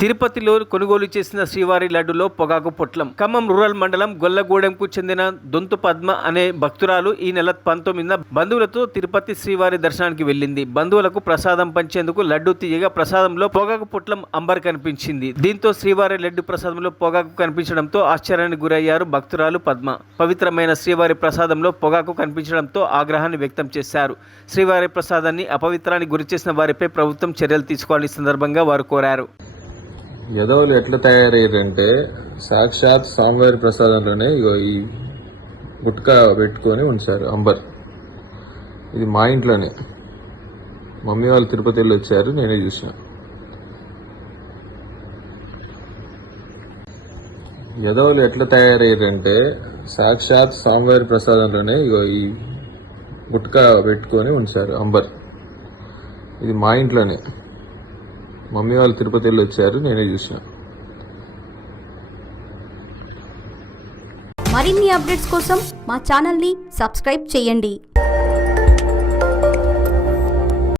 తిరుపతిలో కొనుగోలు చేసిన శ్రీవారి లడ్డులో పొగాకు పొట్లం. ఖమ్మం రూరల్ మండలం గొల్లగూడెంకు చెందిన దొంతు పద్మ అనే భక్తురాలు ఈ నెల 19న బంధువులతో తిరుపతి శ్రీవారి దర్శనానికి వెళ్ళింది. బంధువులకు ప్రసాదం పంచేందుకు లడ్డు తీయగా ప్రసాదంలో పొగాకు పొట్లం అంబర్ కనిపించింది. దీంతో శ్రీవారి లడ్డు ప్రసాదంలో పొగాకు కనిపించడంతో ఆశ్చర్యానికి గురయ్యారు భక్తురాలు పద్మ. పవిత్రమైన శ్రీవారి ప్రసాదంలో పొగాకు కనిపించడంతో ఆగ్రహాన్ని వ్యక్తం చేశారు. శ్రీవారి ప్రసాదాన్ని అపవిత్రానికి గురిచేసిన వారిపై ప్రభుత్వం చర్యలు తీసుకోవాలని సందర్భంగా వారు కోరారు. యదవులు ఎట్లా తయారయ్యారంటే సాక్షాత్ స్వామివారి ప్రసాదంలోనే ఇగో ఈ గుట్కా పెట్టుకొని ఉంచారు అంబర్. ఇది మా ఇంట్లోనే మమ్మీ వాళ్ళు తిరుపతి వెళ్ళి వచ్చారు, నేనే చూసిన. యదవులు ఎట్లా తయారయ్యారంటే సాక్షాత్ స్వామివారి ప్రసాదంలోనే ఇగో ఈ గుట్కా పెట్టుకొని ఉంచారు అంబర్. ఇది మా ఇంట్లోనే మమ్మీ వాళ్ళు తిరుపతి వెళ్ళి వచ్చారు, నేనే చూసిన. మరిన్ని అప్డేట్స్ కోసం మా ఛానల్ని సబ్స్క్రైబ్ చేయండి.